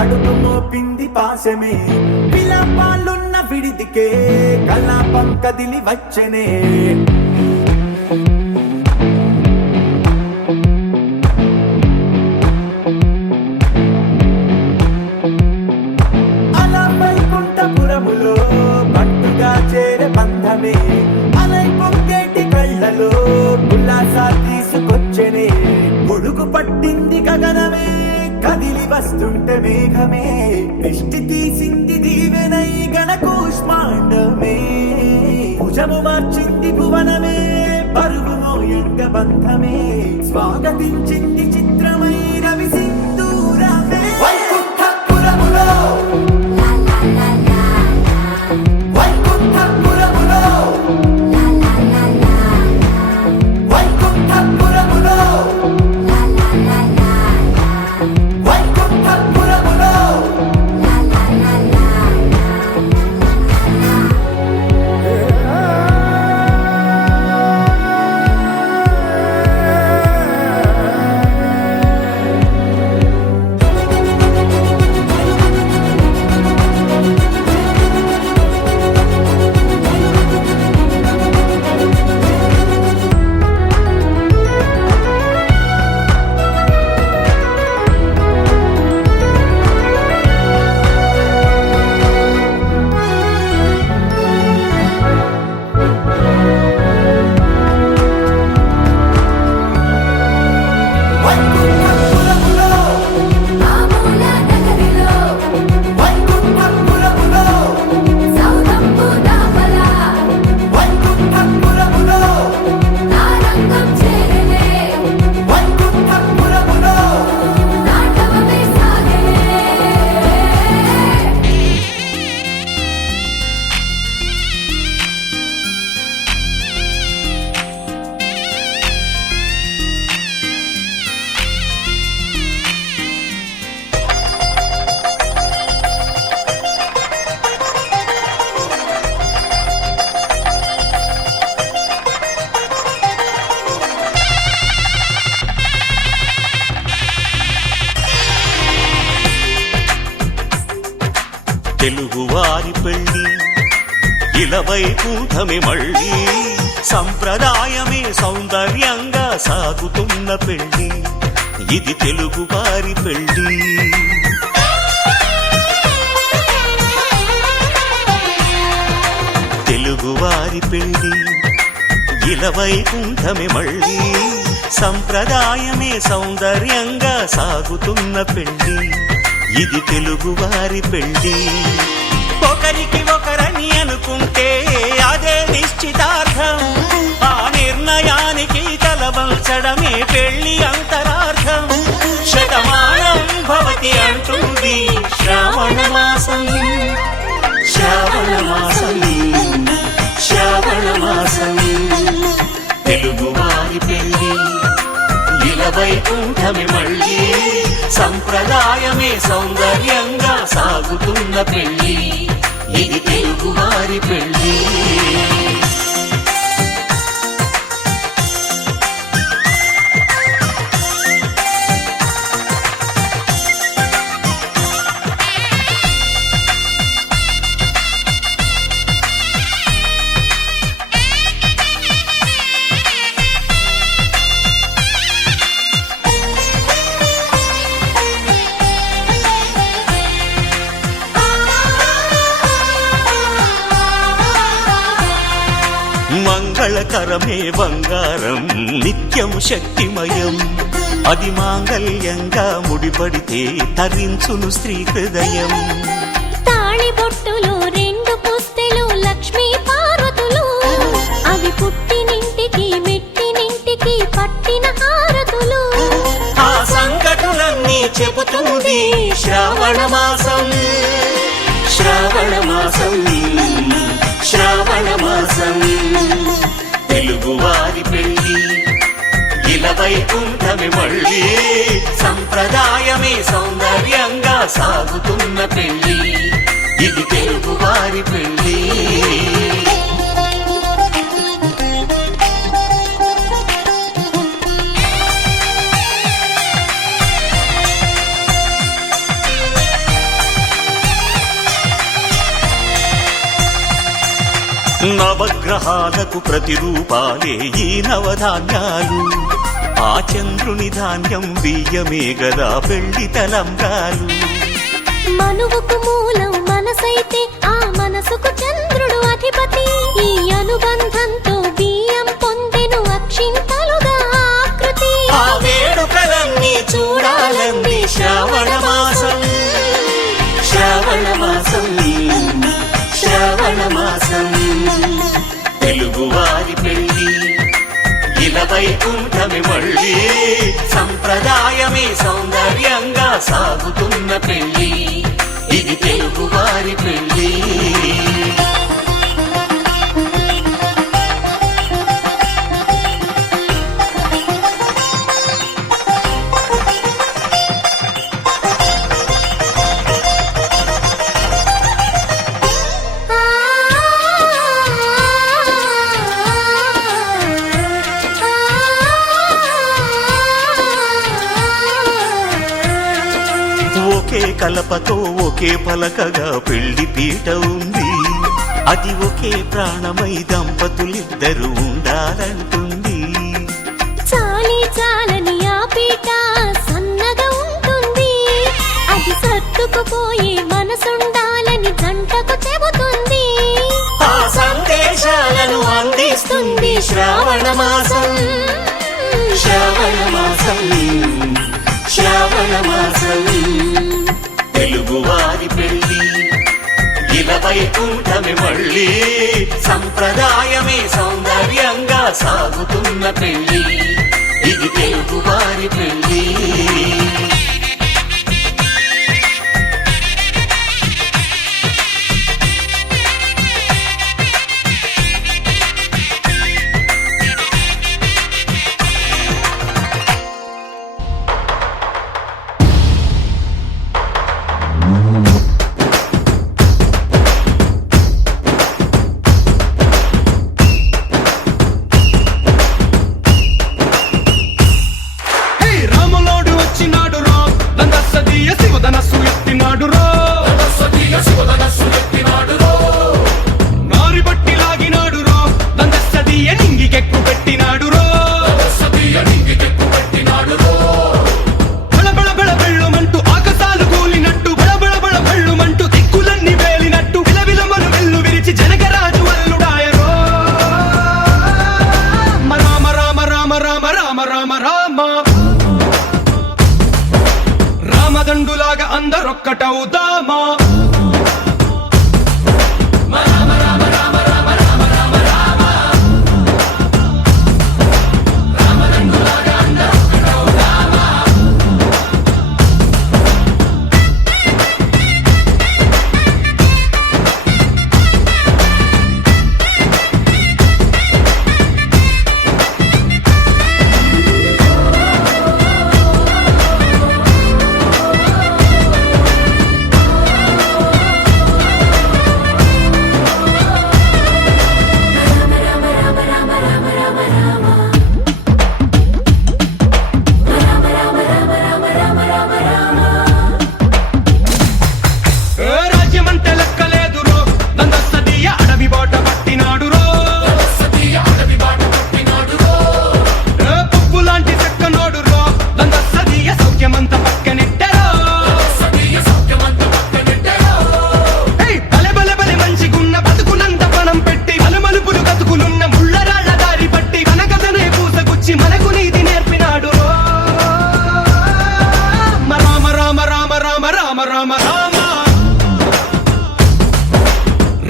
అడుగు మోపింది పాశమే విలాపాలున్న విడిదికే కలాపం కదిలి వచ్చనే అలా వైకుంఠపురములో పట్టుగా చేరే బంధమే అలై పొంగేటి కళ్ళలో ఉల్లాసా తీసుకొచ్చనే గొడుగు పట్టింది గగనమే కదిలి వస్తుంటే మేఘమే దృష్టి తీసింది దీవెనై గణకూష్మాండమే భుజము మార్చింది భువనమే పరువు మోయంగ బంధమే స్వాగతించింది చిత్రమై రవి సింధూరమే వైకుంఠపురములో వైకుంఠపురములో వైకుంఠపురములో వైకుంఠపురములో తెలుగువారి పెళ్ళి ఇలవైకుంఠమే మళ్ళీ సంప్రదాయమే సౌందర్యంగా సాగుతున్న పెళ్ళి ఇది తెలుగువారి పెళ్ళి తెలుగువారి పెళ్ళి ఇలవైకుంఠమే మళ్ళీ సంప్రదాయమే సౌందర్యంగా సాగుతున్న పెళ్ళి ఇది తెలుగువారి పెళ్ళి ఒకరికి ఒకరని అనుకుంటే అదే నిశ్చితార్థం ఆ నిర్ణయానికి తలవంచడమే పెళ్ళి అంతరార్థం శతమానం భవతి అంటుంది శ్రావణ మాసం శ్రావణ మాసం శ్రావణ మాసం తెలుగువారి పెళ్ళి ఇలవైకుంఠమే మళ్ళీ సంప్రదాయమే సౌందర్యంగా సాగుతున్న పెళ్ళి ఇది తెలుగువారి పెళ్ళి మంగళకరమే బంగారం నిత్యం శక్తిమయం అది మాంగళ్యంగా ముడిపడితే తరించును స్త్రీ హృదయం తాళి బొట్టులో రెండు పుస్తెలు లక్ష్మీ పార్వతులు అవి పుట్టినింటికి మెట్టినింటికి పట్టిన హారతులు ఆ సంఘటనలన్నీ చెబుతుంది శ్రావణ మాసం శ్రావణ మాసం శ్రావణ మాసం తెలుగువారి పెళ్ళి ఇలవైకుంఠమే మళ్ళీ సంప్రదాయమే సౌందర్యంగా సాగుతున్న పెళ్ళి ఇది తెలుగువారి పెళ్ళి నవగ్రహాలకు ప్రతిరూపాలే ఈ నవధాన్యాలు. ఆ చంద్రుని ధాన్యం బియ్యమే గదా పెళ్లి తలంబ్రాలు. మనువుకు మూలం మనసైతే ఆ మనసుకు చంద్రుడు అధిపతి. ఈ అనుబంధంతో బియ్యం పొందెను అక్షింతలుగా ఆకృతి. ఆ వేడుకలన్నీ చూడాలంది శ్రావణ మాసం, శ్రావణ మాసం, శ్రావణ మాసం. తెలుగువారి పెళ్లి ఇలా వైకుంఠమి మళ్ళీ, సంప్రదాయమే సౌందర్యంగా సాగుతున్న పెళ్లి. ఇది తెలుగువారి పెళ్లి. ఒకే కలపతో ఒకే పలకగా పెళ్లి పీట ఉంది. అది ఒకే ప్రాణమై దంపతులిద్దరూ ఉండాలంటుంది. చాలి చాలని ఆ పీట సన్నగా ఉంటుంది. అది సర్దుకుపోయే మనసుండాలని జంటకు చెబుతుంది. ఆ సందేశాలను అందిస్తుంది శ్రావణ మాసం, శ్రావణ మాసం, శ్రావణ మాసం. తెలుగువారి పెళ్లి ఇలా వైకుంఠమి మళ్ళీ, సంప్రదాయమే సౌందర్యంగా సాగుతున్న పెళ్లి. ఇది తెలుగువారి పెళ్లి. రామదండులాగా అందరొక్కటవుదామా.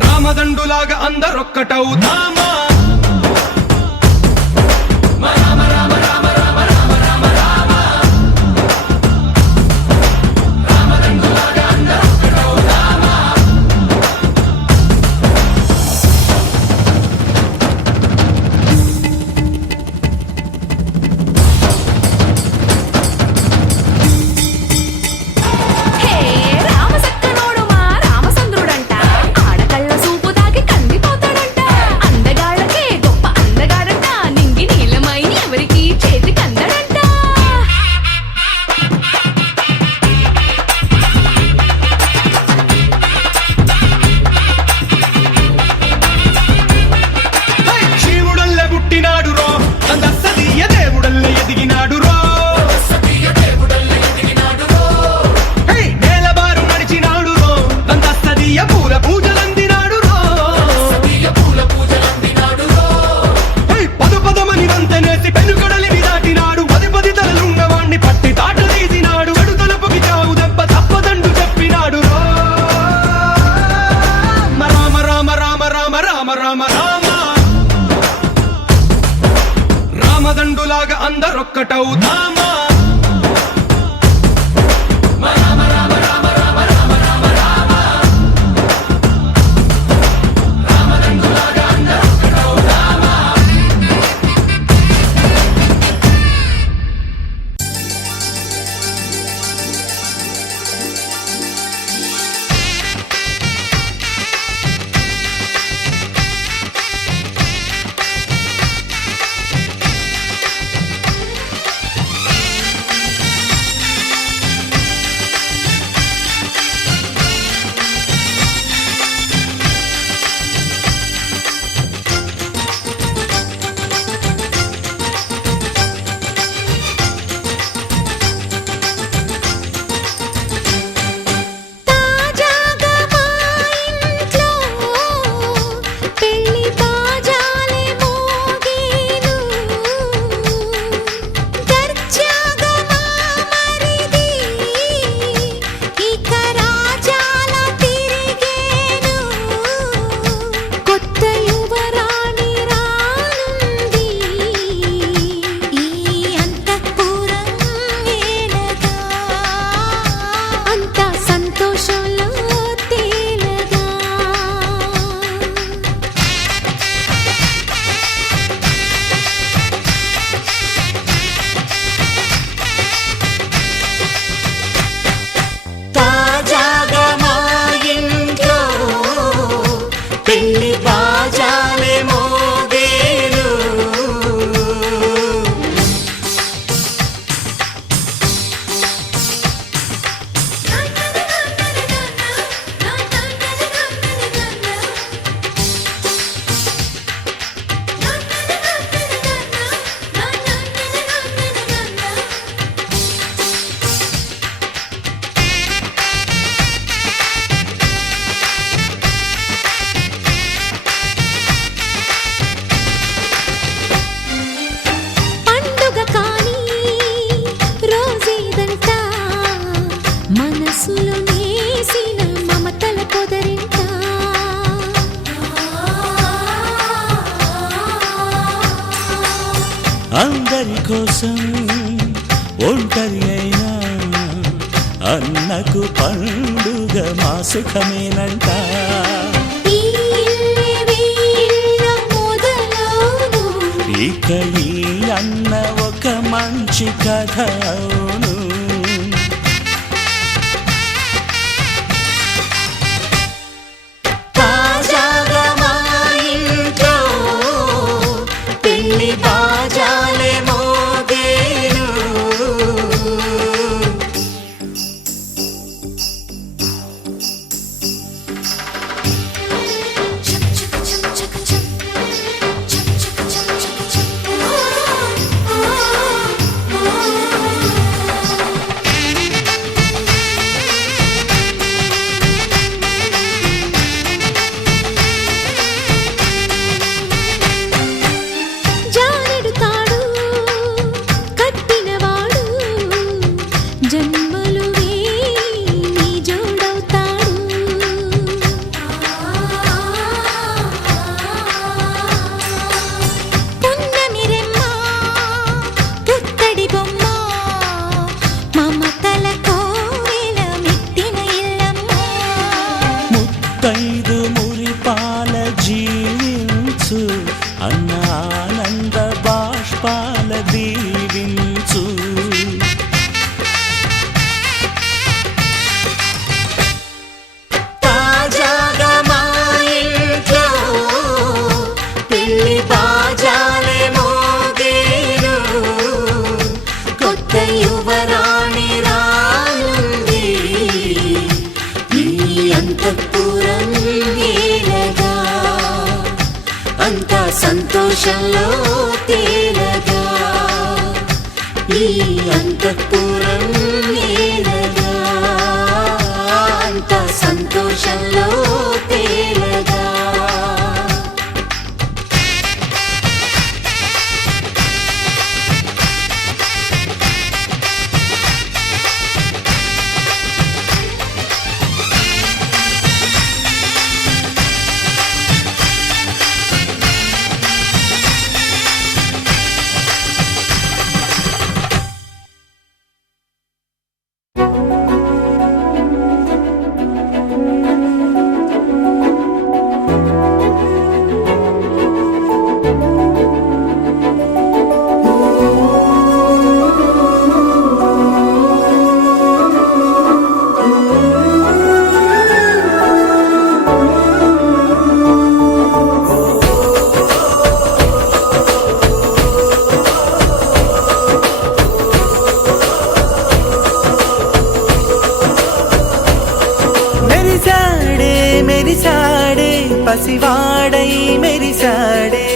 రామదండులాగా అందరొక్కటవుదామా. రామసక్కనోడు మా రామచంద్రుడంట, ఆడకళ్ళ సూపు తాగి కందిపోతాడంట, అందగాళ్ళ అందరి కోసం ఒంటరి అయినా అన్నకు పండుగ మా సుఖమేనంట. ఈ ఇల్లే వీళ్ళ మొదలవును. ఇక ఈ అన్న ఒక మంచి కథ అవును. తాజాగా మా ఇంట్లో పెళ్లి బాజాలే మోగేను. జానెడు తాడు కట్టినవాడు జన్మలు నీ జోడవుతాడు. పున్నమి రెమ్మ పుత్తడి బొమ్మ మమతల కోవెల మెట్టిన ఇల్లమ్మ. ముత్తైదు మురిపాల జీవించు అన్న ఆనంద బాష్పాల దీవించు. తాజాగా మా ఇంట్లో పెళ్లి బాజాలే మోగేను. కొత్త యువరాణి రానుంది ఈ అంతఃపురం ఏలగా. అంతా సంతోషంలో తేలగా ఈ అంతఃపురం ఏలగా. అంతా సంతోషంలో తేలగా. మెరిసాడే మెరిసాడే పసివాడై మెరిసాడే.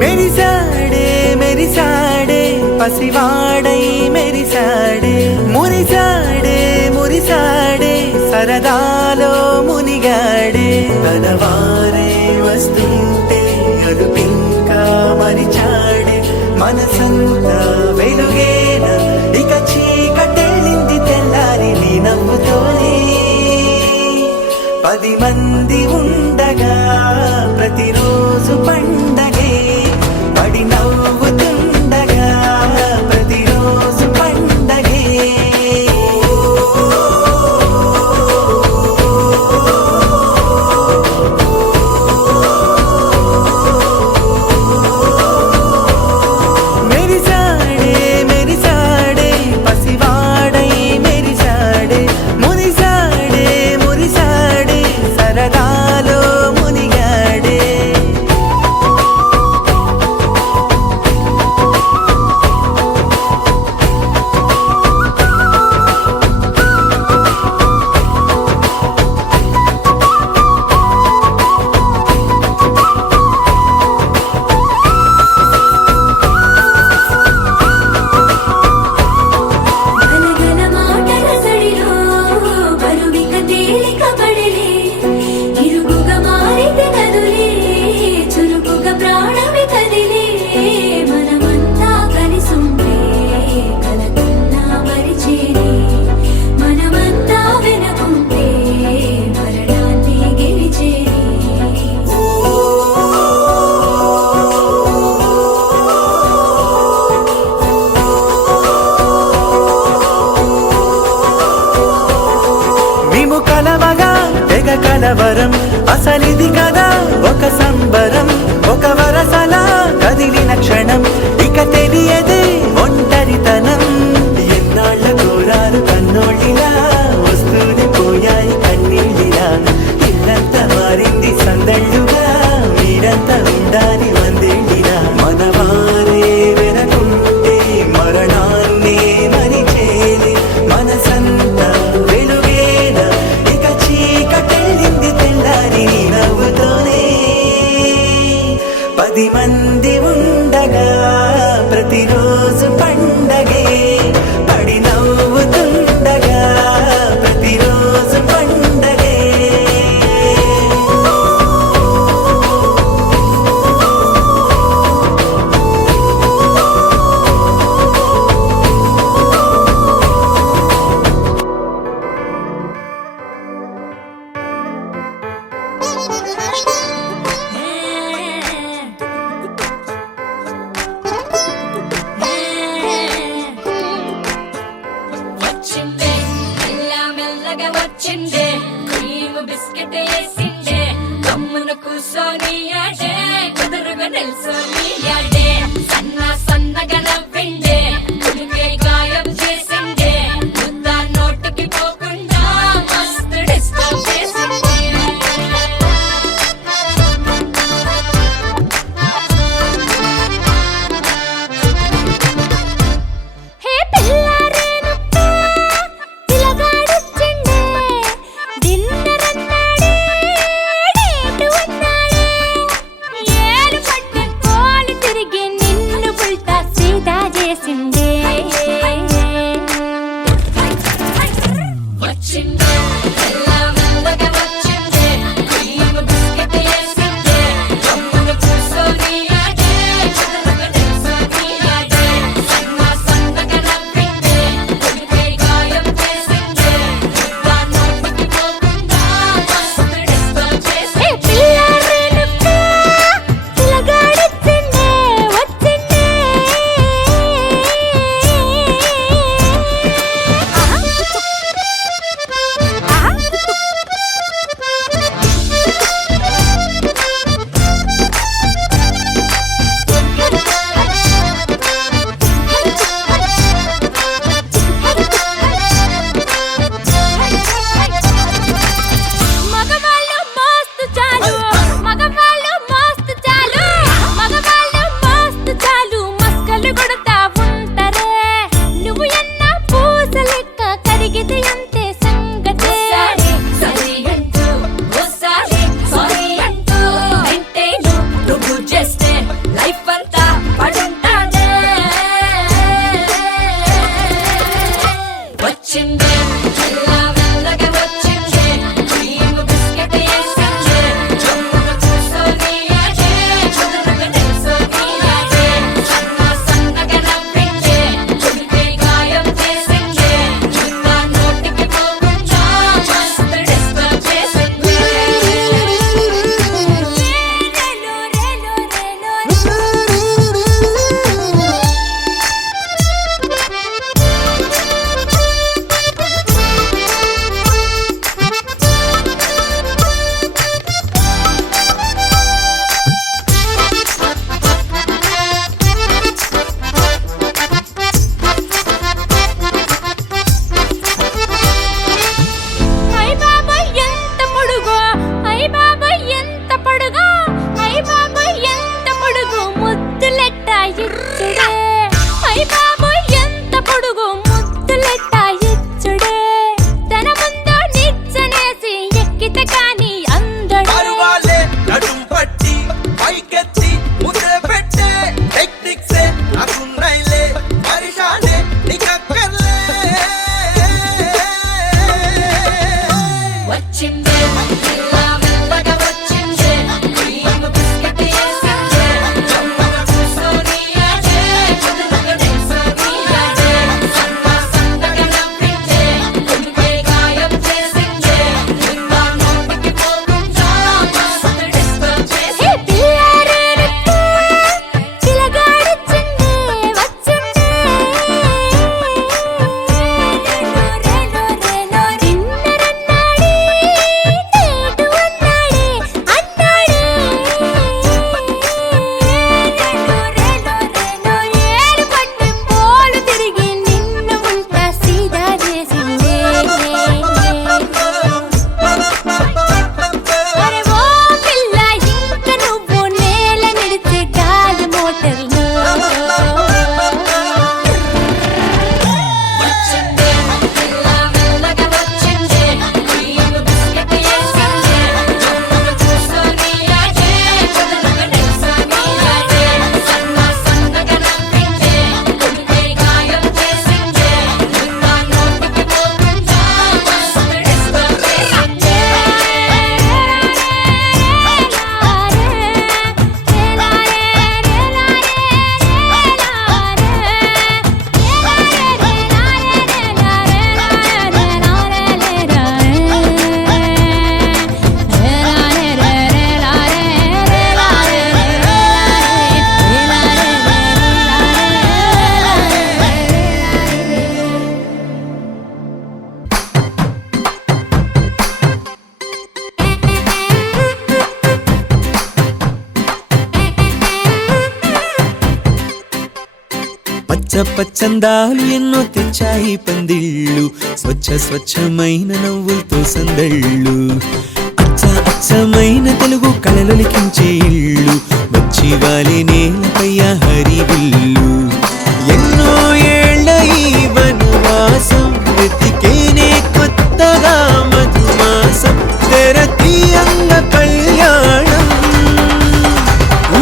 మెరిసాడే మెరిసాడే పసివాడై మెరిసాడే. మురిసాడే మురిసాడే సరదాలో మునిగాడే. తనవారే వస్తుంటే అడుపింకా మరిచాడే. మనసంతా వెలుగేన ఇక చీకటెళ్ళింది తెల్లారి నీ నవ్వుతోనే. 10 మంది ఉండగా ప్రతిరోజు పండగే. పడి నవ్వుతుండగా ప్రతిరోజు పండగే. మెరిసాడే మెరిసాడే పసివాడై మెరిసాడే. మురిసాడే మురిసాడే సరదాలో మునిగాడే. కలవరం అసలిది కదా ఒక సంబరం ఒక వరసలా కదిలిన క్షణం ఇక తెలియదే ఒంటరితనం ఎన్నాళ్ళ కోరారు కన్నోళ్ళిలా వస్తూనే పోయాయి కన్నీళ్ళిలా ఇల్లంతా మారింది సందళ్ళుగా మీరంతా ఉండాలి వందేళ్ళిలా మనవారే వెనకుంటే మరణాన్నే మరిచేది మనసంతా వెలుగేనా ఇక చీకటెళ్ళింది తెల్లారి నీ నవ్వుతోనే 10 మంది ఉండగా ప్రతిరోజు పండగే పడి నవ్వుతుండగా ప్రతిరోజు పండగే వచ్చిందే మెల్ల మెల్లగా వచ్చిందే క్రీమ్ బిస్కెట్ వేసిందే గమ్మున కూసోని ఆడే కుదురుగా నిల్సోని ఆడే సన్నగా నవ్విండే కుడికే గాయం చేసిందే ముద్ద నోటికి పోకుండా మస్తు డిస్టర్బ్ చేసిందే హే పిల్లారేనుప్ప పిలగాడొచ్చిండే డిన్నర్ అన్నాడే డేటు అన్నాడే ఏలు పట్టే కోలు తిరిగి నిన్ను పుల్టా సీదా చేసిండే వచ్చిందే మెల్ల మెల్లగా వచ్చిందే క్రీమ్ బిస్కెట్ వేసిందే గమ్మున కూసోని ఆడే కుదురుగా నిల్సోని ఆడే సన్నగా నవ్విందే కుడికే గాయం చేసిందే ముద్ద నోటికి పోకుండా మస్తు డిస్టర్బ్ హే చేసిందే పిల్లారేనుప్ప పిలగాడొచ్చిండే వచ్చిండే మగవాళ్ళు మస్తు చాలు మగవాళ్ళు మస్తు చాలు మగవాళ్ళు మస్తు చాలు మస్కలు కొడతా ఉంటారే నువ్వు ఎన్న పూస లెక్క కరిగితే అంతే సంగతే సరి అంటూ ఓసారి సారీ అంటూ అంటే నువ్వు చేస్తే లైఫ్ అంతా పడుంటానే వచ్చిందే మెల్ల మెల్లగా వచ్చిందే క్రీమ్ బిస్కెట్ వేసిందే గమ్మున కూసోని ఆడే కుదురుగా నిల్సోని ఆడే సన్నగా నవ్విందే కుడికే గాయం చేసిందే ముద్ద నోటికి పోకుండా మస్తు డిస్టర్బ్ చేసిందే పచ్చందాలు ఎన్నో తెచ్చాయి పందిళ్ళు స్వచ్ఛమైన నవ్వులతో సందళ్ళు అచ్చమైన తెలుగు కళలొలికించే ఇళ్ళు వచ్చి వాలి నేలపై హరివిల్లు ఎన్నో ఏళ్ళ ఈ వనవాసం వెతికేనే కొత్తగా మధుమాసం తెరతీయంగ కళ్యాణం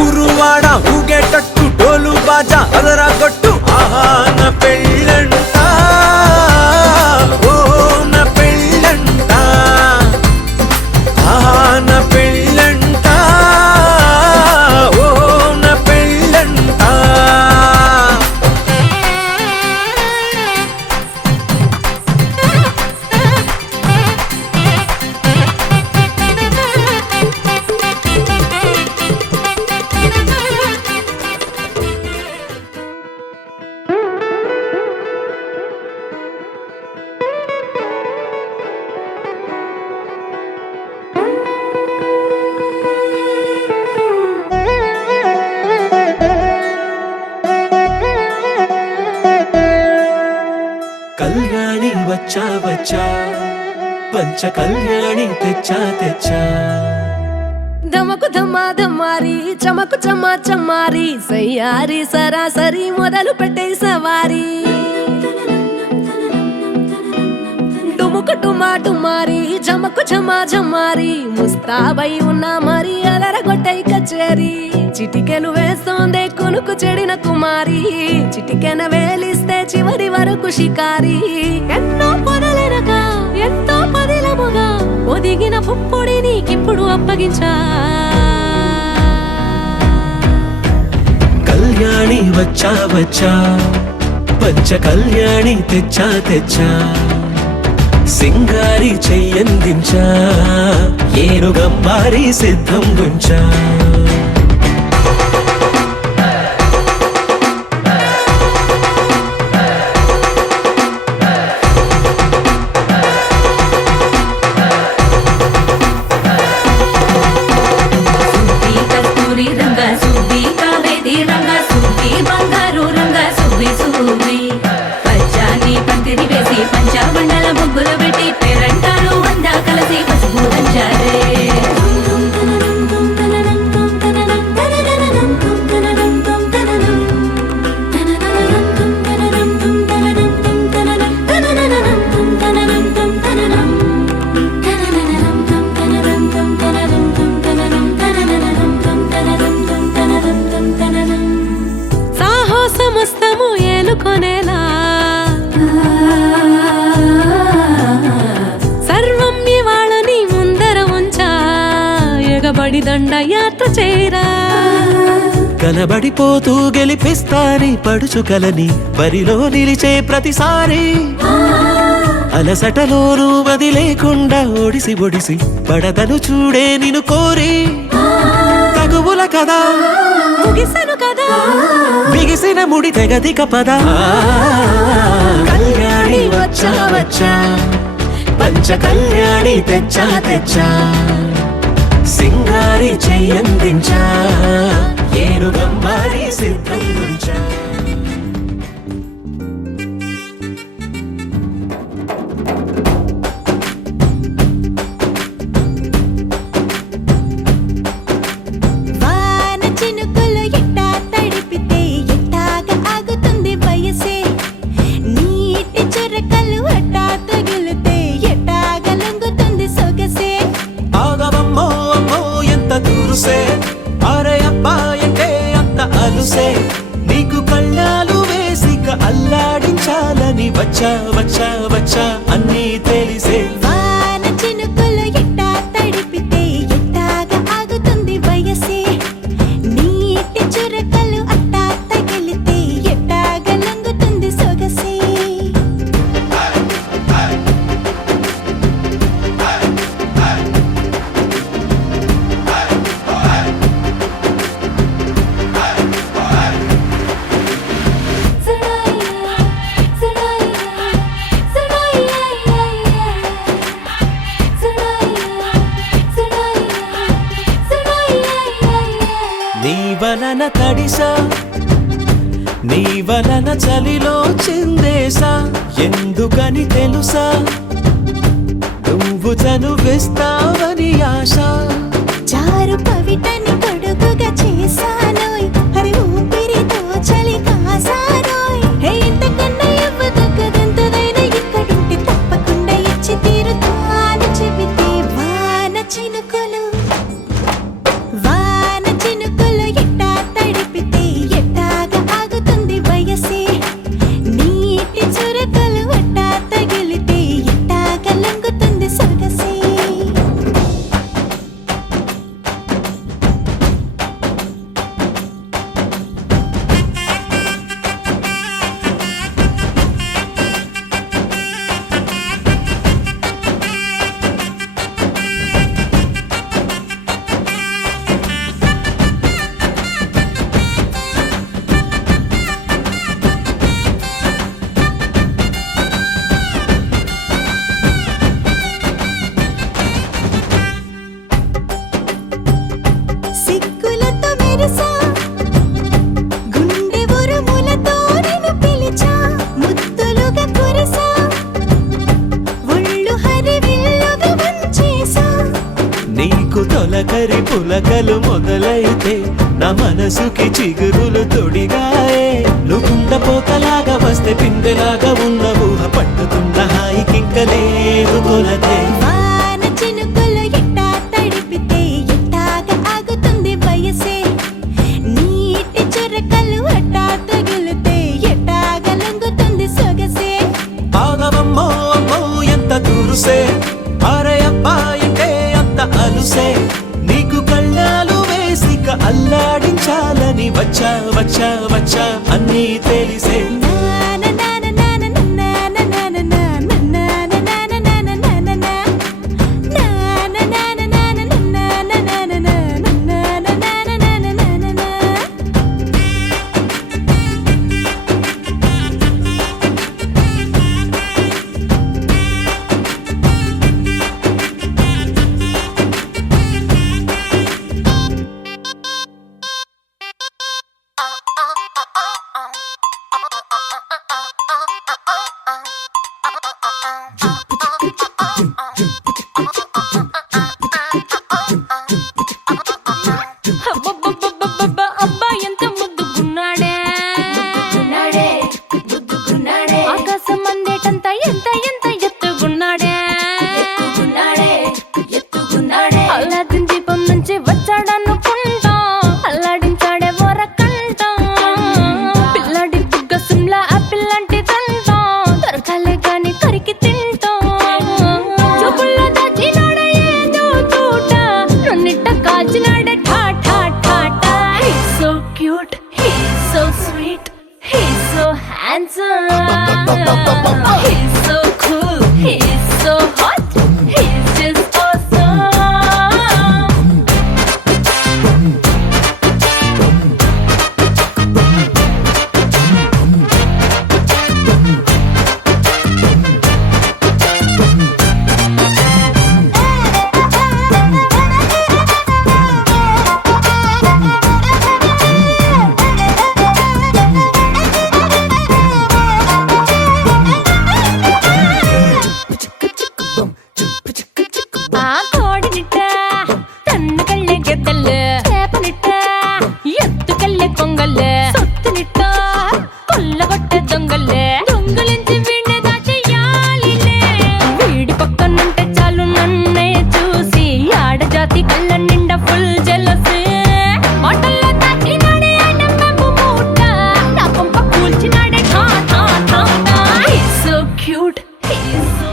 ఊరువాడ ఊగేటట్టు డోలు బాజా అదరా కొట్టు ఆహా నా పెళ్ళంట ఓ నా పెళ్ళంట ఆహా నా పెళ్ళంట ఓ నా పెళ్ళంట కళ్యాణి వచ్చా వచ్చా పంచ కళ్యాణి తెచ్చా తెచ్చా ధమకు ధమా ధమారి చమకు చమా చమారి సయ్యారి సరాసరి మొదలు పెట్టే సవారి డుముకు టుమా టుమారి జమకు ఝమా ఝమారి ముస్తాబై ఉన్నా మరి అదరగొట్టై కచేరి చిటికెలు వేస్తోందే కొనుకు చెడిన కుమారి చిటికెన వేలిస్తే చివరి వరకు షికారి ఎన్నో పొదలెనక ఎంతో పదిలముగా ఒదిగిన పుప్పొడి నీకిప్పుడు అప్పగించా కళ్యాణి వచ్చా వచ్చా పంచ కళ్యాణి తెచ్చా తెచ్చా సింగారి చెయ్యందించా ఏనుగంబారి సిద్ధం గుంచా సుబ్బి కస్తూరి రంగ సుబ్బి కావేరి రంగ సుబ్బి బంగారు రంగ సుబ్బి సుబ్బి పచ్చాని పందిరి వేసి పంచాబండల ముగ్గులు పెట్టి పేరంటాలు అందా కలిసి పసుపు దంచారే సాహసమస్తము ఏలుకొనేలా సర్వం ఇవాళని ముందర ఉంచా ఎగబడి దండయాత్ర చేరా కలబడిపోతూ గెలిపిస్తాని పడుచు కలని బరిలో నిలిచే ప్రతిసారి అలసటలోనూ వదిలేకుండా ఒడిసి ఒడిసి పడతను చూడే నిన్ను కోరి తగువుల కదా ముగిసను కదా బిగిసిన ముడి తెగదిక పద కళ్యాణి వచ్చా వచ్చా పంచ కళ్యాణి తెచ్చా తెచ్చా సింగారి చెయ్యందించా ఏనుగంబారి సిద్ధం గుంచా వాన చినుకులు ఎట్టా తడిపితే ఎట్టాగా ఆగుతుంది వయసే నీటి చురకలు అట్టా తగిలితే ఎట్టాగా లొంగుతుంది సొగసే ఆగవమ్మో అమ్మో ఎంత దూరుసే అరే అబ్బాయంటే అంత అలుసే నీకు కళ్ళాలు వేసిక అల్లాడించాలని వచ్చా వచ్చా వచ్చా అన్నీ తెలిసే వాన చినుకులు ఎట్టా తడిపితే ఎట్టాగా ఆగుతుంది వయసే నీటి చురకలు అట్టా తగిలితే ఎట్టాగా లొంగుతుంది సొగసే నీ వలన తడిసా నీ వలన చలిలో చిందేసా ఎందుకని తెలుసా నువ్వు చనువిస్తావని ఆశ చారు పవిటని కొడుకుగా చేశానోయ్ హరి ఊపిరితో చలి కాసానోయ్ హే ఇంతకన్నా ఇవ్వదు కదంతదైనా ఇక్కడుంటే తప్పకుండా ఇచ్చి తీరుతాను చెబితే వాన చినుకులు ఎట్టా తడిపితే ఎట్టాగా ఆగుతుంది వయసే నీటి చురకలు అట్టా తగిలితే ఎట్టాగా లొంగుతుంది సొగసే సిగ్గులతో మెరిసా గుండె ఉరుములతో నిన్ను పిలిచా ముద్దులుగా కురిసా ఒళ్ళు హరివిల్లుగా వంచేసా నీకు తొలకరి పులకలు మొదలైతే నా మనసుకి చిగురులు తొడిగాయే నువ్వుండ పోతలాగా వస్తే పిందెలాగా ఉన్న ఊహ పట్టుతున్న హాయికింక లేదు కొలతే వాన చినుకులు ఎట్టా తడిపితే ఎట్టాగా ఆగుతుంది వయసే నీటి చురకలు అట్టా తగిలితే ఎట్టాగా లొంగుతుంది సొగసే ఆగవమ్మో అమ్మో ఎంత దురుసే అరే అబ్బాయికే అంత అలుసే నీకు కళ్ళాలు వేసిక అల్లాడించాలని వచ్చా వచ్చా వచ్చా అన్నీ తెలిసే అబ్బబ్బబ్బబ్బబ్బ, అబ్బా ఎంత ముద్దుగున్నాడే ఆకాశం అందేటంత ఎంత ఎంత ఎత్తుగున్నాడే అల్లాదిన్ దీపం నుంచి వచ్చాడనుకుంటా అల్లాడించాడే వరకంట పిల్లాడి బుగ్గ సిమ్లా ఆపిల్ లాంటి దంట దొరకాలే గాని కరికి తింటా చూపుల్లో దాచినాడే ఏదో తోట నన్నిట్ట కాచినాడే ఠా ఠా ఠా ఠా He's so cute, he's so sweet, he's so handsome, he's so cool, he's so hot, he's just awesome. ఆ కోడినిట్ట తన్ను కళ్ళే గెద్దలు చేపనిట్ట ఎత్తుకెళ్ళే కొంగల్లే సొత్తునిట్ట కొల్లగొట్టే దొంగల్లే దొంగలించి వీణ్ణి దాచేయాలిలే వీడి పక్కనుంటే చాలు నన్నే చూసి ఆడజాతి కళ్ళ నిండా ఫుల్ జెలసీ మాటల్లో దాచినాడే ఆయన మెమ్ము మూట నా కొంప కూల్చినాడే ఠా ఠా ఠా ఠా He's so cute, he's so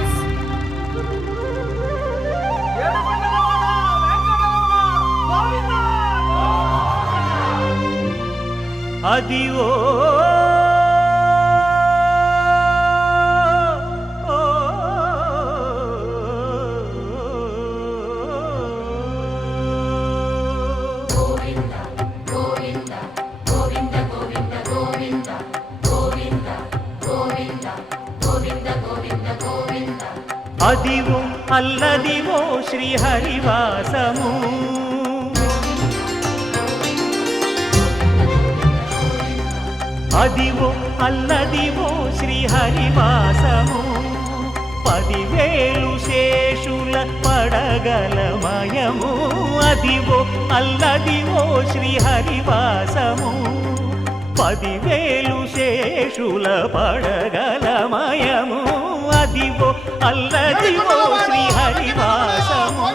అది ఓ అదివో అల్లదివో శ్రీహరివాసము అదివో అల్లదివో శ్రీహరివాసము 10,000 శేషుల పడగలమయము అదివో అల్లదివో శ్రీహరివాసము 10,000 శేషుల పడగలమయము అదివో అల్లదివో శ్రీహరివాసము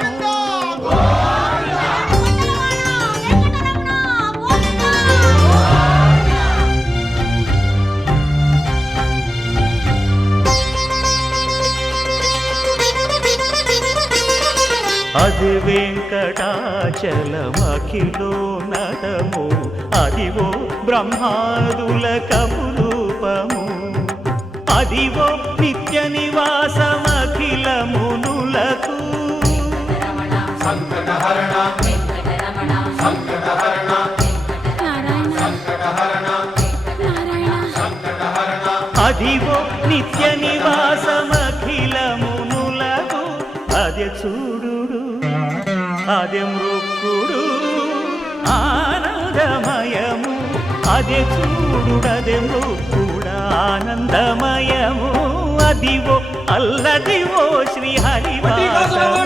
అది వెంకటాచలమఖిలో నటము అదివో బ్రహ్మాదుల కపురూపము అదివో నిత్య నివాసమఖిల మునులకు అదివో నిత్య నివాసమఖిల మునులకు అదే చూడు అదే మృక్కుడు ఆనందమయము అదే చూడు అదే మృక్కుడు ఆనందమయము అదివో అల్లదివో శ్రీహరివాసము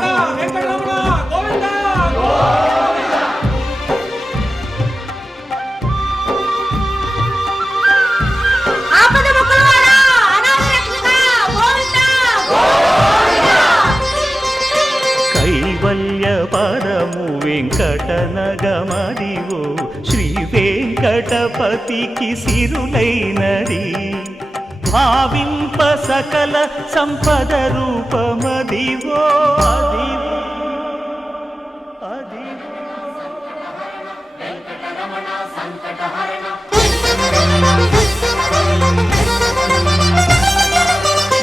కైవల్య పరము వెంకటనగమదివో శ్రీ వెంకటపతికి సిరులైనది భావింప సకల సంపద రూపమదివో అదివో అదివో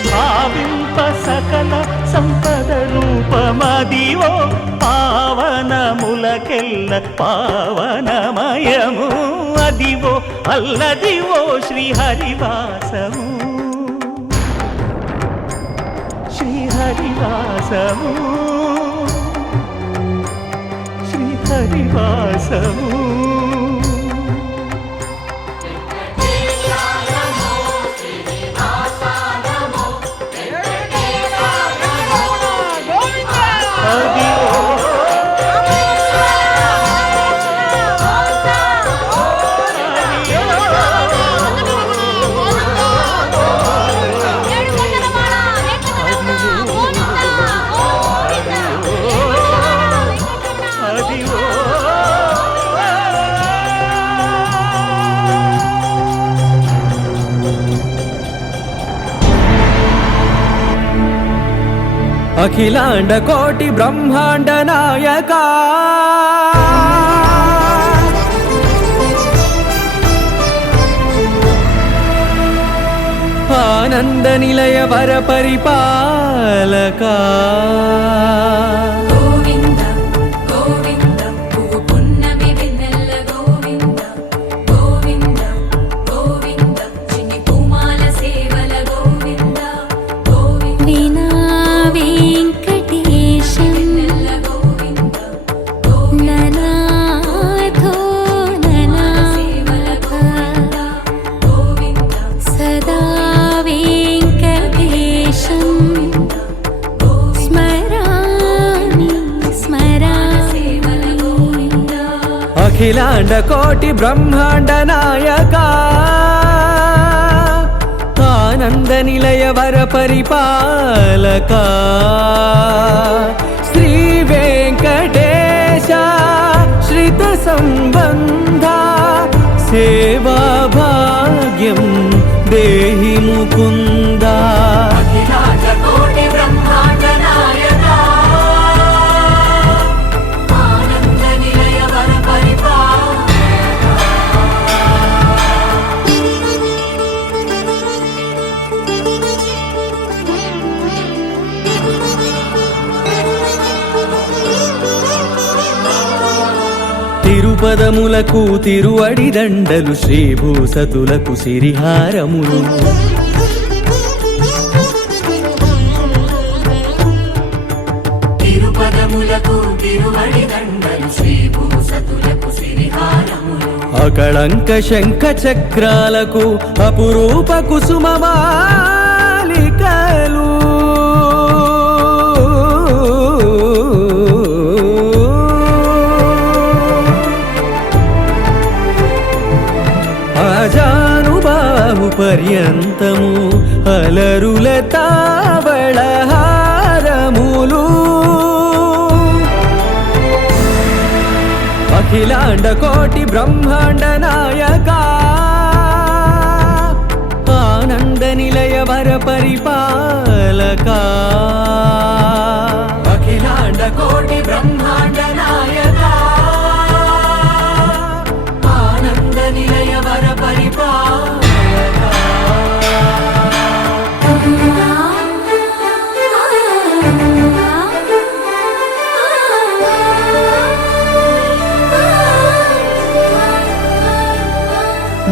భావింప సకల సంపద రూపమదివో పావనములకెల్ల పావనమయము అదివో అల్లదివో శ్రీహరివాసము శ్రీహరివాసము శ్రీహరివాసము అఖిలాండ కోటి బ్రహ్మాండ నాయక ఆనంద నిలయ వర పరిపాలక గోవింద గోవింద పున్నమి వెన్నెల గోవింద గోవింద గోవింద చిన్ని పూమాల సేవల గోవింద గోవింద వీణా వెంకటేశం గోవింద ననాథో సేవల గోవింద గోవింద సదా వెంకటేశం స్మరామి సేవల గోవింద అఖిలాండ కోటి బ్రహ్మాండ నాయక ఆనంద నిలయ వర పరిపాలక శ్రీ వెంకటేశ శ్రిత సంబంధ సేవా భాగ్యం దేహి ముకుంద కోటి బ్రహ్మాండ నాయక ఆనంద నిలయ వర తిరుపదములకు తిరువడి దండలు శ్రీభూసతులకు సిరిహారములు తిరుపదములకు తిరువడి దండలు శ్రీభూసతులకు సిరిహారములు అకళంక శంఖ చక్రాలకు అపురూప కుసుమమాలికలు అజానుబాహు పర్యంతము అలరుల తావళహారములు అఖిలాండ కోటి బ్రహ్మాండ నాయక ఆనంద నిలయ వర పరిపాలక అఖిలాండ కోటి బ్రహ్మాండ నాయక ఆనంద నిలయ వర పరిపాలక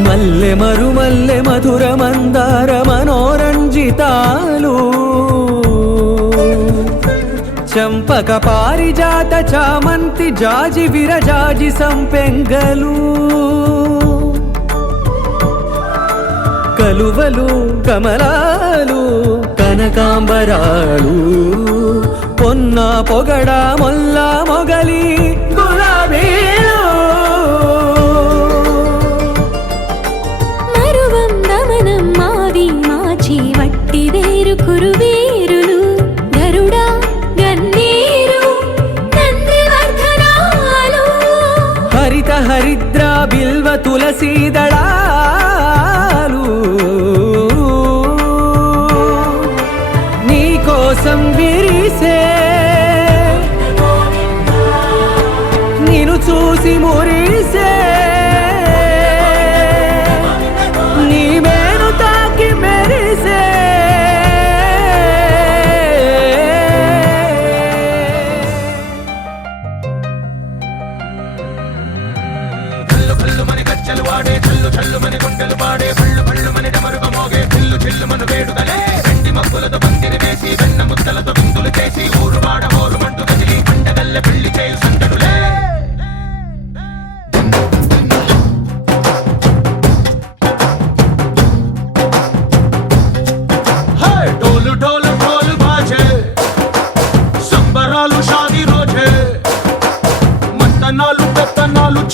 మల్లె మరుమల్లె మధుర మందార మనోరంజితాలు చంపక పారిజాత చామంతి జాజి విరజాజి సంపెంగలు కలువలు కమలాలు కనకాంబరాలు పొన్న పొగడ మొల్ల మొగలి గులాబీలు వట్టి వేరు కురువీరులు గరుడ గన్నీరు నందివర్ధనాలు హరిత హరిద్ర బిల్వ తులసీదళాలు నీ కోసం విరిసే నిన్ను చూసి మురిసే నీ మేను తాకి మెరిసే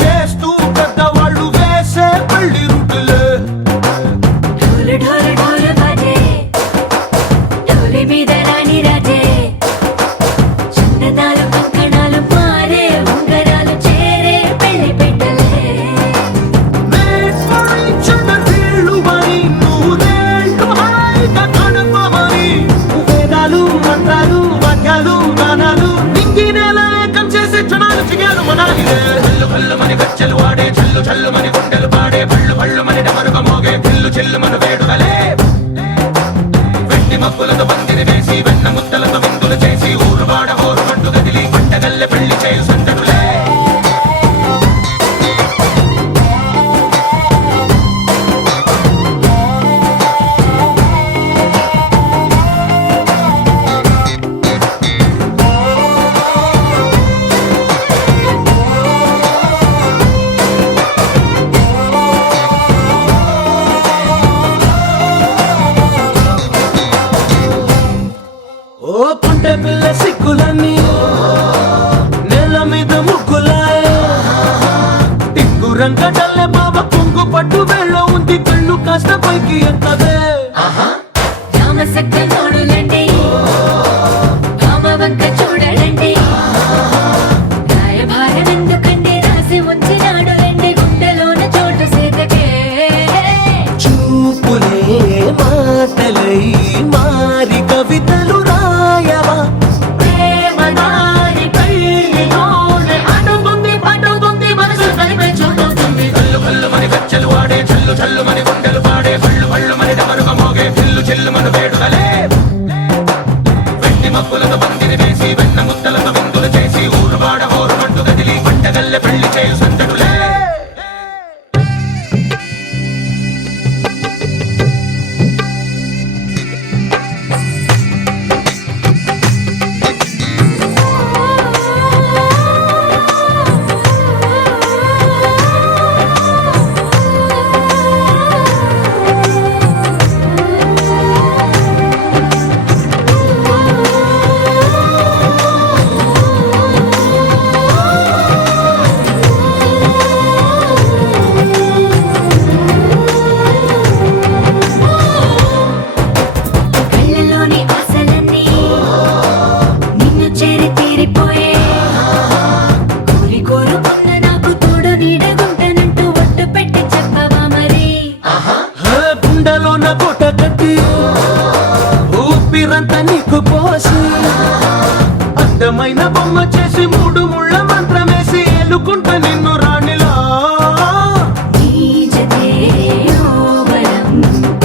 చేస్తూ పెద్దవాళ్ళు వేసే పెళ్లి రుటులే ఢోలు ఢోలు ఢోలు బాజే ఢోలి మీద రాణి రాజే చందనాలు కంకణాలు మారే ఉంగరాలు చేరే పెళ్లి పెట్టలే వేదాలు మంత్రాలు వాక్యాలు గానాలు నింగినేల ఏకం చేసే క్షణాలు చిగాలు మనాలిలే చల్లు కల్లు మని గచ్చలు వాడే చల్లు చల్లు మని గుండెలు పాడే పళ్ళు పళ్ళు మని డమరుగ మోగే పిల్లు చెల్లు మన వేడుదలే వెండి మబ్బులతో పందిరి వేసి వెన్న ముద్దలతో విందులు చేసి ఊరు వాడ హోరు మంటు గదిలి పంటగల్లె పెళ్లి చేయు సందడులే ఓ పుంటె పిల్ల సిక్కులన్నీ నెల మీద ముగ్గులాయ టిక్కు రంగడల్లె బాబా కుంగు పట్టు వెళ్ళ ఉంది కళ్ళు కాస్త పైకి ఎత్తదే రామ సక్క నోడులండి రామ వంక చూడడండి రాయభారం ఎందుకండి రాసి ఉంచినాడు రండి గుండెలోన చోటు సేతకే చూపులే మాటలై మారి కవితలు రాయవా ప్రేమ దారి పెళ్లిలోనే అడుగుంది పడుగుంది మనసు కలిపే చూడుతుంది కల్లు కల్లు మని గచ్చలు వాడే చల్లు చల్లు మని గుండెలు పాడే పళ్ళు పళ్ళు మని డమరుగ మోగే పిల్లు చెల్లు మన వేడుదలే వెండి మబ్బులతో పందిరి వేసి వెన్న ముద్దలతో విందులు చేసి ఊరు వాడ హోరు మంటు గదిలి పంటగల్లె పెళ్లి చేయు సందడులే అందమైన బొమ్మ చేసి మూడు ముళ్ళ మంత్రమేసి ఏలుకుంట నిన్ను రాణిలా నీజతే యోవరం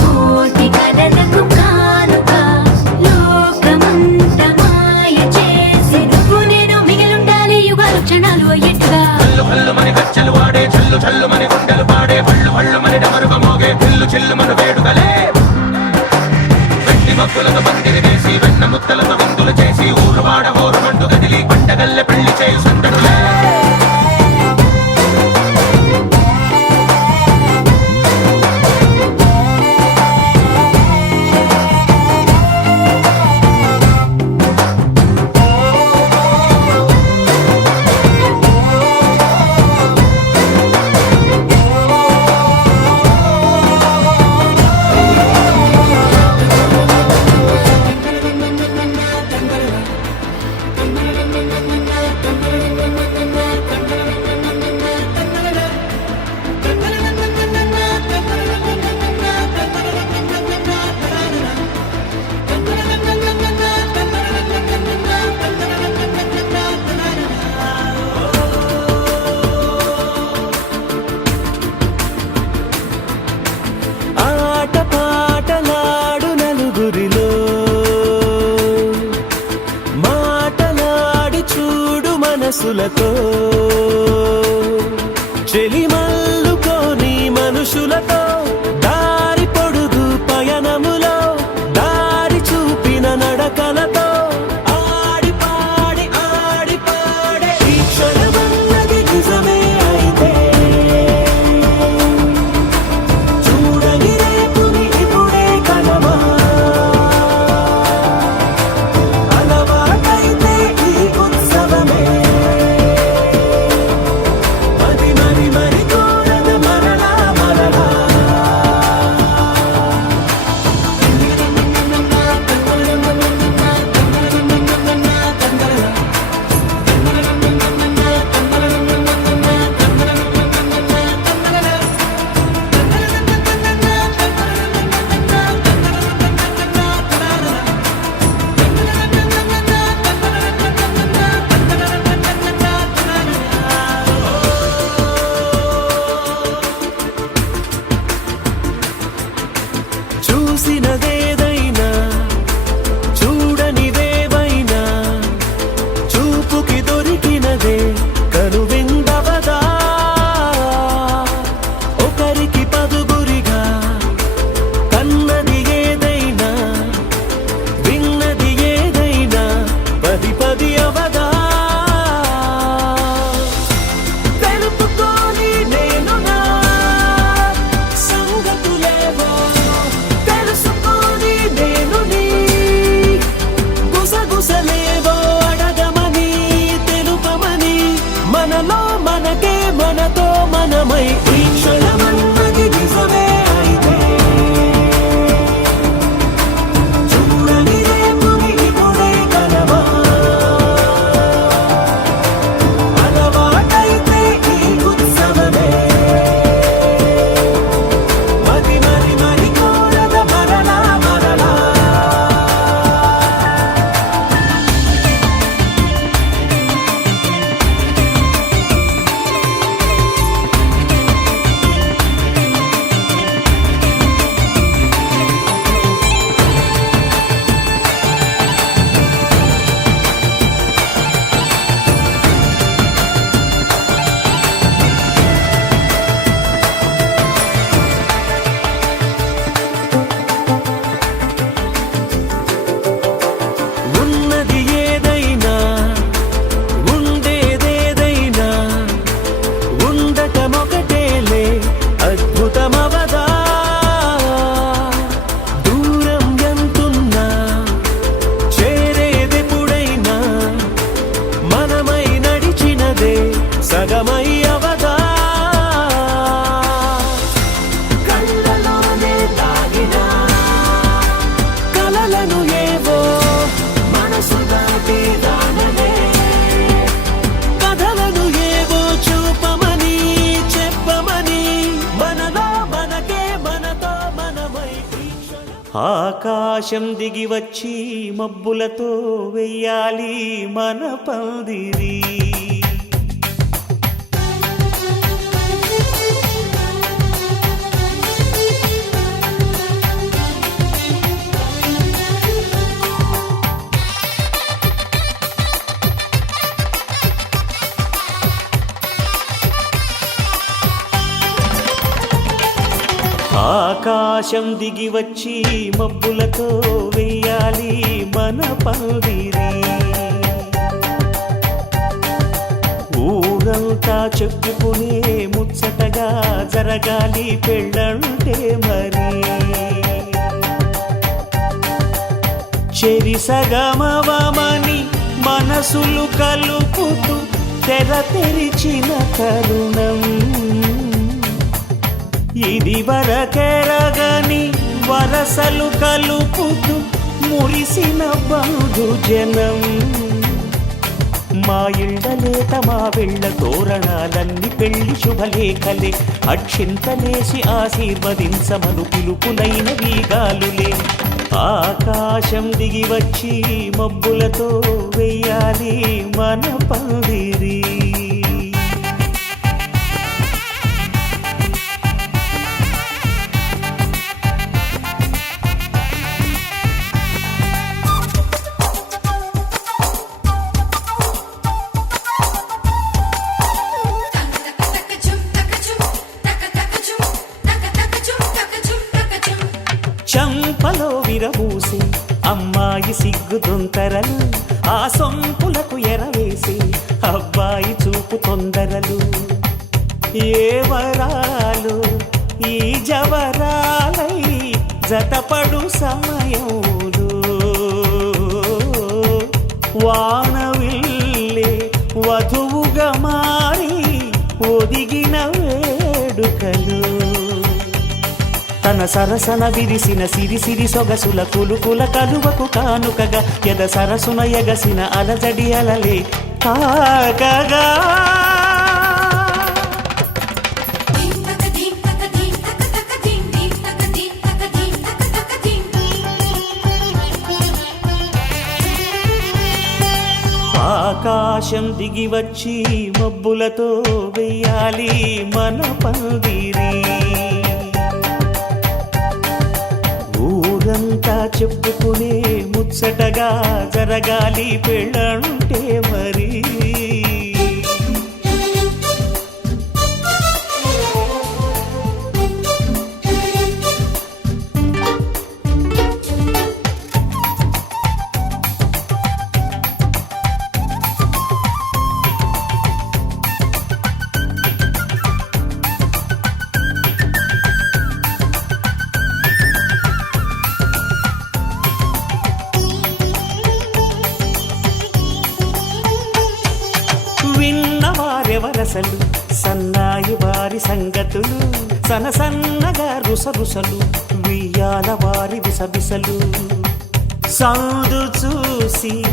కోటి కలలకు కానుక లోకమంత మాయ చేసి నువ్వు నేను మిగిలుండాలి యుగాలు క్షణాలు అయ్యేట్టుగా హల్లు హల్లు మని గజ్జలు వాడే చల్లు చల్లు మని గుండెలు పాడే పళ్ళు పళ్ళు మని డమరుగ మోగే పిల్లు చిల్లు మన వేడుకలే వెండి మబ్బులతో పందిరి వేసి వెన్న ముద్దలతో విందులు చేసి ఊరు వాడ ఊరు మండు కదిలి పంటగల్లె పెళ్లి చేయు సందడులే ఆట పాటలాడు నలుగురిలో మాటలాడి చూడు మనసులతో చెలిమల్లుకోని మనుషులతో దారి పొడుగు పయనములో దారి చూపిన నడకలతో ఆడి పాడే ఈ క్షణమన్నది నిజమే అయితే చూడని రేపుని ఇప్పుడే కలవా అలవాటైతే ఈ ఉత్సవమే ఆకాశం దిగి వచ్చి మబ్బులతో వెయ్యాలి మన పందిరి. ఆకాశం దిగి వచ్చి మబ్బులతో వెయ్యాలి మన పందిరి. ఊరంతా చెప్పుకునే ముచ్చటగా జరగాలి పెళ్ళంటే మరి. చెరిసగమవమని మనసులు కలుపుతూ తెర తెరిచిన తరుణం. ఇది వరకెరగని వరసలు కలుపుతూ మురిసిన బంధుజనం. మా ఇళ్ళలేత మా వెళ్ళ తోరణాలన్నీ పెళ్లి శుభలేఖలే. అక్షింతలేసి ఆశీర్వదించమను పిలుపులైన వీగాలులే. ఆకాశం దిగి వచ్చి మబ్బులతో వెయ్యాలి మన పందిరి. చంపలో విరబూసి అమ్మాయి సిగ్గు దొంతరలు. ఆ సొంపులకు ఎరవేసి అబ్బాయి చూపు తొందరలు. ఏ వరాలు ఈ జవరాలై జతపడు సమయంలో. వానవిల్లే వధువుగా మారి ఒదిగిన వేడుకలు. తన సరసన విరిసిన సిరిసిరి సొగసుల కులుకుల కలువకు కానుకగా ఎద సరసున ఎగసిన అలజడి అలలే తాకగా. ఆకాశం దిగి వచ్చి మబ్బులతో వెయ్యాలి మన పందిరి. ఊరంతా చెప్పుకునే ముచ్చటగా జరగాలి పెళ్ళంటే మరి. విన్నవారెవరసలు సన్నాయి వారి సంగతులు. సనసన్నగా రుసరుసలు వియ్యాల వారి విసబిసలు. సౌదు చూసి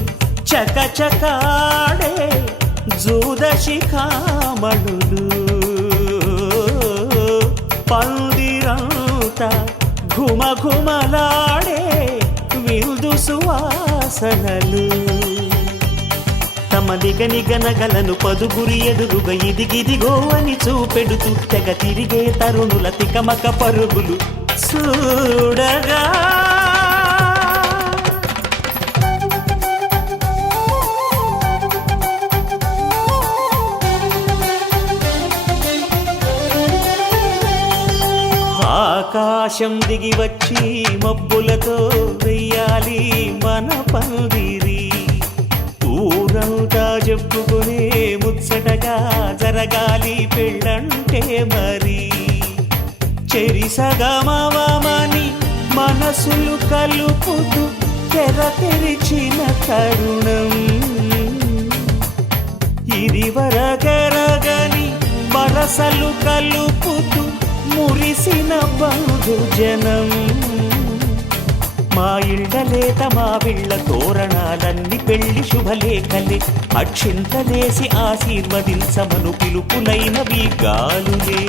చకచకాడే జూదశిఖామణులు. పందిరంతా ఘుమఘుమలాడే విందు సువాసనలు. తమ నిగనిగనగలను పదుగురి ఎదురుగా ఇదిగిదిగో అని చూపెడుతూ తెగ తిరిగే తరుణుల తికమక పరుగులు చూడగా. ఆకాశం దిగి వచ్చి మబ్బులతో వెయ్యాలి మన పందిరి. ఊరంతా చెప్పుకునే ముచ్చటగా జరగాలి పెళ్ళంటే మరి. చెరిసగమవమని మనసులు కలుపుతూ తెర తెరిచిన తరుణం. ఇది వరగరగని వరసలు కలుపుతూ మురిసిన బంధుజనం. మా ఇళ్ళలేత మా విళ్ళ తోరణాలన్నీ పెళ్లి శుభలేఖలే. అక్షింతలేసి ఆశీర్వదించమను పిలుపులైనవి గాలులే.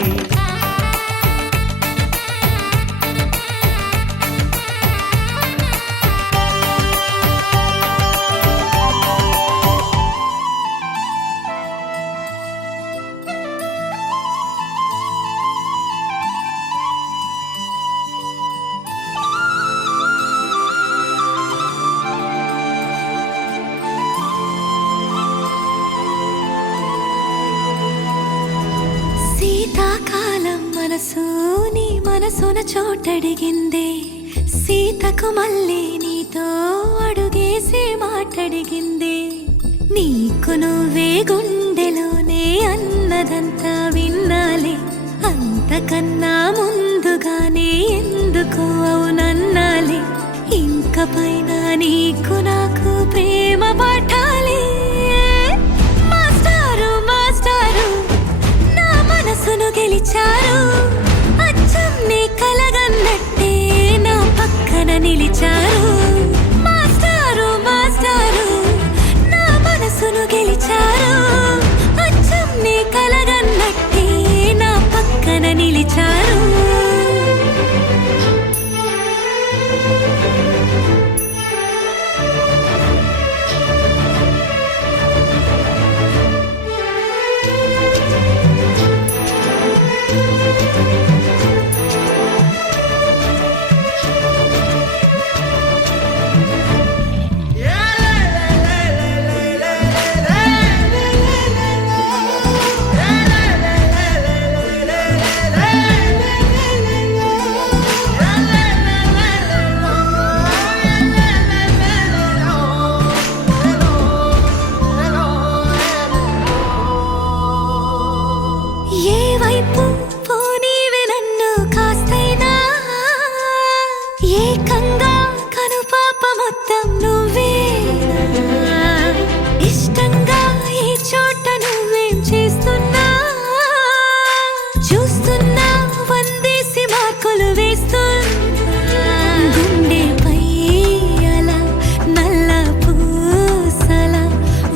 మనసున చోటడిగిందే సీతకు మళ్ళీ నీతో అడుగేసి మాటడిగిందే నీకు నువ్వే గుండెలోనే అన్నదంతా విన్నాలే అంతకన్నా ముందుగానే ఎందుకు అవునన్నాలే ఇంక పైన నీకు నాకు ప్రేమ పాఠాలే మాస్టారు మాస్టారు నా మనసును గెలిచారు అచ్చం నీ కలగన్నట్టే నా పక్కన నిలిచారు మాస్టారు మాస్టారు నా మనసును గెలిచారు అచ్చం నీ కలగన్నట్టే నా పక్కన నిలిచారు ఏ వైపు పోనీవి నన్ను కాస్తైనా ఏకంగా కనుపాప మొత్తం నువ్వేనా ఇష్టంగా ఈ చోట నువ్వేం చేస్తున్నా చూస్తున్నా వందేసి మార్కులు వేస్తున్నా గుండెపై అలా నల్ల పూసల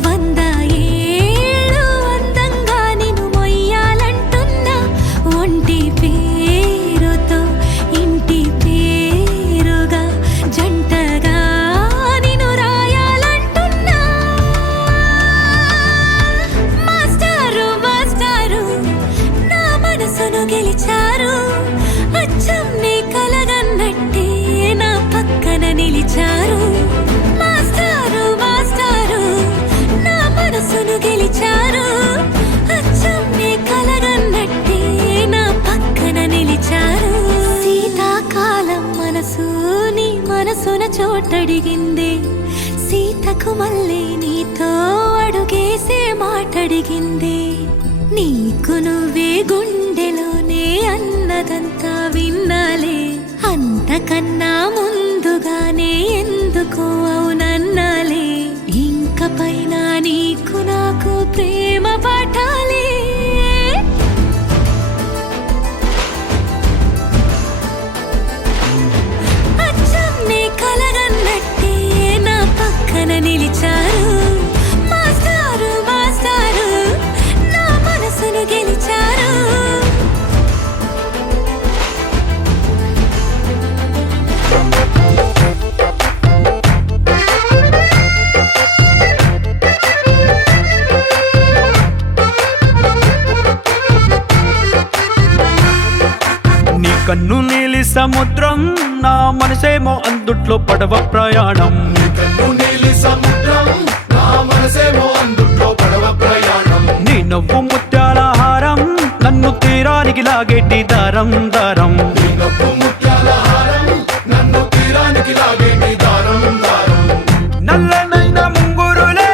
100 ఏళ్ళు అందంగా నిన్ను మొయ్యాలంటున్నా ఒంటి పేరుతో ఇంటి పేరుగా జంటగా నిన్ను రాయాలంటున్నా మాస్టారు మాస్టారు నా మనసును గెలిచారు అచ్చం నీ కలగన్నట్టే నా పక్కన నిలిచారు మాస్టారు మాస్టారు నా మనసును గెలిచారు అచ్చం నీ కలగన్నట్టే నా పక్కన నిలిచారు శీతాకాలం మనసు నీ మనసున చోటడిగిందే సీతకు మళ్ళీ నీతో అడుగేసే మాటడిగిందే నీకు నువ్వే గుండెలోనే అన్నదంతా విన్నాలే అంతకన్నా ముందుగానే ఎందుకు అవునన్నాలే ఇంక పైన నీకు నాకు ప్రేమ పాఠాలే అచ్చం నీ కలగన్నట్టే నా పక్కన నిలిచారు మాస్టారు మాస్టారు నా మనసును గెలిచారు నీ కన్ను నీలి సముద్రం నా మనసేమో అందుట్లో పడవ ప్రయాణం కన్ను నీలి సముద్రం నా మనసేమో అందుట్లో పడవ ప్రయాణం నీ నవ్వు ముత్యాల హారం నన్ను తీరానికి లాగేటి దారం దారం నీ నవ్వు ముత్యాల హారం నన్ను తీరానికి లాగేటి దారం దారం నల్లనైన ముంగురులే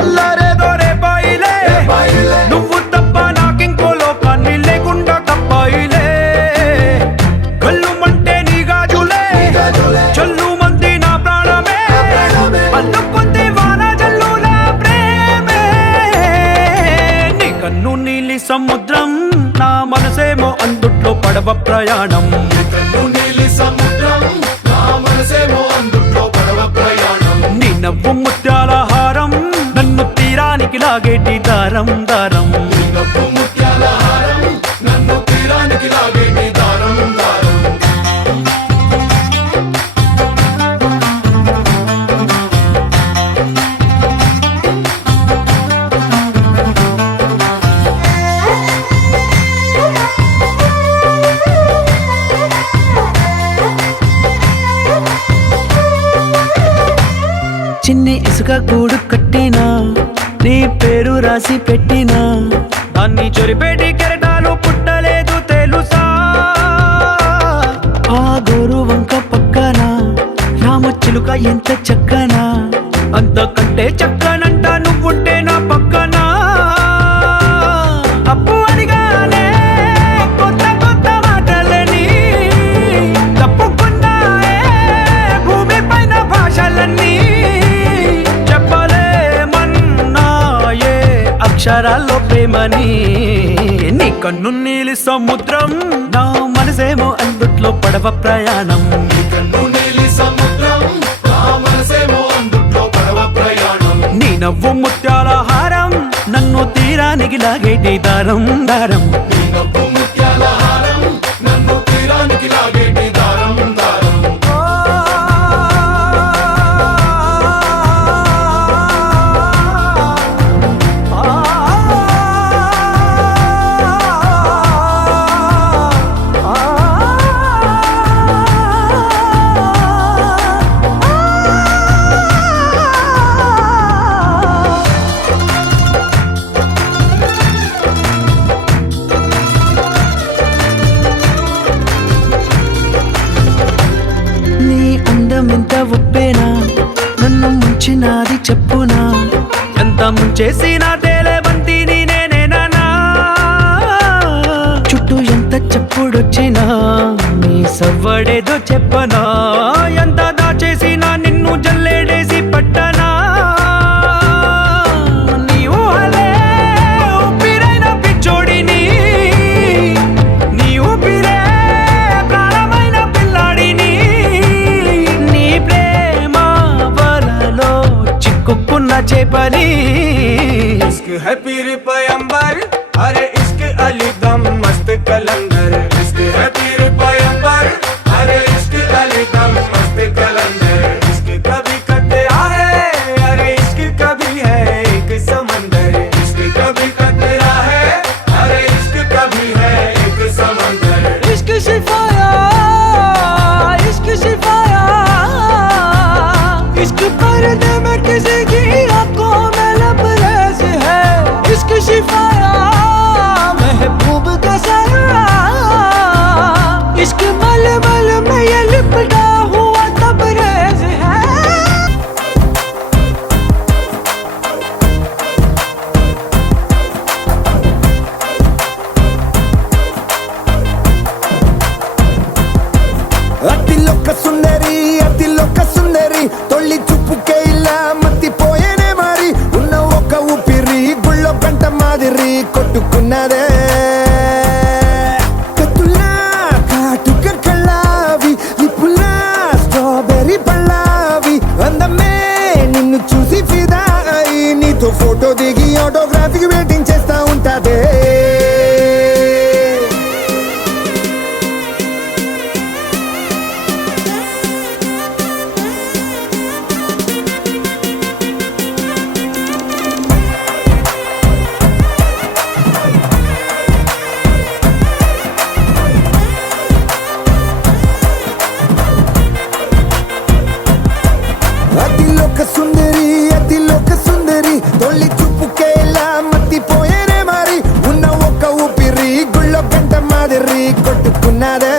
అల్లరేదో రేపాయిలే నువ్వు తప్ప నాకింకో లోకాన్ని లేకుండా తప్పాయిలే కళ్ళుమంటే నీ గాజులే చల్లు మంది నా ప్రాణమే అల్లుకుంది వాన జల్లుల ప్రేమే నీ కన్ను నీలి సముద్రం నా మనసేమో అందుట్లో పడవ ప్రయాణం కన్ను నీలి సముద్రం నా మనసేమో అందుట్లో పడవ ప్రయాణం నీ నవ్వు ముత్యాల హారం నన్ను తీరానికి లాగేటి దారం దారం నీ నవ్వు ముత్యాల హారం నన్ను తీరానికి లాగేటి దారం దారం చిన్ని ఇసుక గూడు కట్టినా నీ పేరు రాసి పెట్టినా దాన్ని చొరిపేటి కెరటాలు పుట్టలేదు తెలుసా చిలుక ఎంత చక్కనా, అంతకంటే చక్కనంట నువ్వుంటే నా పక్కన. అప్పు అడిగానే కొత్త కొత్త మాటలని, తప్పుకున్నాయే భూమి పైన భాషలన్నీ. చెప్పలేమన్నాయే అక్షరాల్లో ప్రేమని. నీ కన్ను నీలి సముద్రం, నా మనసేమో అందుట్లో పడవ ప్రయాణం. నీ నవ్వు ముత్యాల హారం, నన్ను తీరానికి లాగేటి దారం దారం. ఎంత ఒప్పేనా, నన్ను ముంచినాది చెప్పునా, ఎంత ముంచేసినా తేలే బంతిని నేనేనా. చుట్టూ ఎంత చెప్పుడొచ్చినా నీ సవ్వడేదో చెప్పనా, ఎంత దాచేసినా నిన్ను జల్లేడేసి పట్టనా. నీ ఊహలే ఊపిరైన పిచ్చోడిని, నీ ఊపిరే ప్రాణమైన పిల్లాడిని. చిక్కుకున్న చేపని. इश्क है पीर पैगंबर, अरे इश्क अली दम मस्त कलंदर. इश्क है पीर पैगंबर, अरे इश्क अली दम मस्त कलंदर. इश्क कभी कतरा है, अरे इश्क कभी है एक समंदर. इश्क कभी कतरा है, अरे इश्क कभी है एक समंदर. इश्क शिफाया, इश्क शिफाया, इश्क पर्दे में किसी की आंखों में लबरेज है. इश्क शिफाया महबूब का सरा, इश्क मलमल में ये लिपटा हुआ तबरेज है. అతిలోక సుందరి, అతిలోక సుందరి, తొలి చూపుకే ఇలా మత్తిపోయేనే మరి. ఉన్న ఒక ఊపిరి గుళ్ళో గంట మాదిరి కొట్టుకున్నదే. కత్తులా కాటుక కళ్ళావి, లిప్పులా స్ట్రాబెర్రీ పళ్ళావి. అందమే నిన్ను చూసి ఫిదా అయి, నీతో ఫోటో దిగి ఆటోగ్రాఫీకి వెయిటింగ్ చేస్తా ఉంటాదే. అతిలోక సుందరి, అతిలోక సుందరి, తొలి చూపుకే ఇలా మత్తిపోయేనే మరి. ఉన్న ఒక ఊపిరి గుళ్ళో గంట మాదిరి కొట్టుకున్నదే.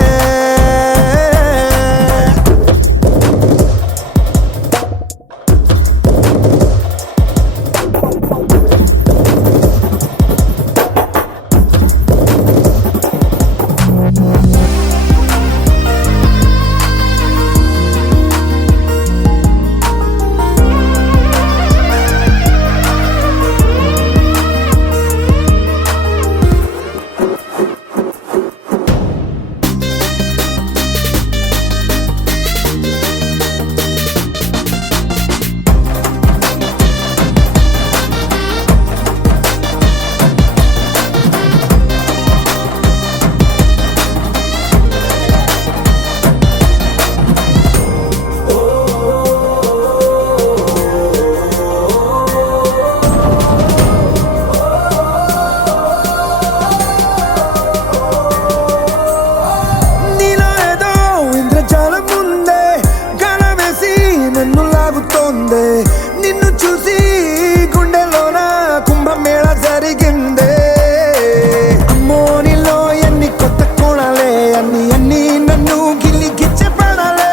అన్ని నన్ను గిల్లి గిచ్చ పడాలే,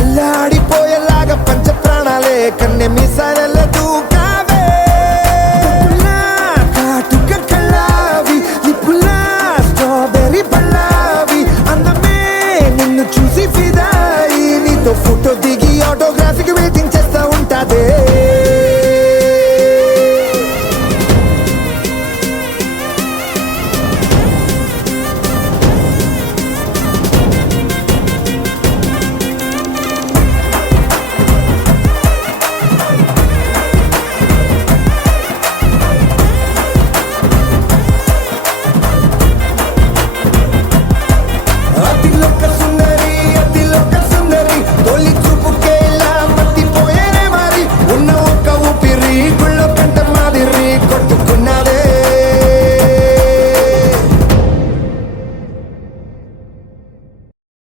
అల్లాడిపోయేలాగా రాగానే మీ సరళ దూకావే కాటుక కళ్ళావి నిప్పులా స్ట్రాబెర్రీ పళ్ళావి అందమే నిన్ను చూసి ఫిదాయి నీతో ఫోటో దిగి ఆటోగ్రాఫిక్ వెయిటింగ్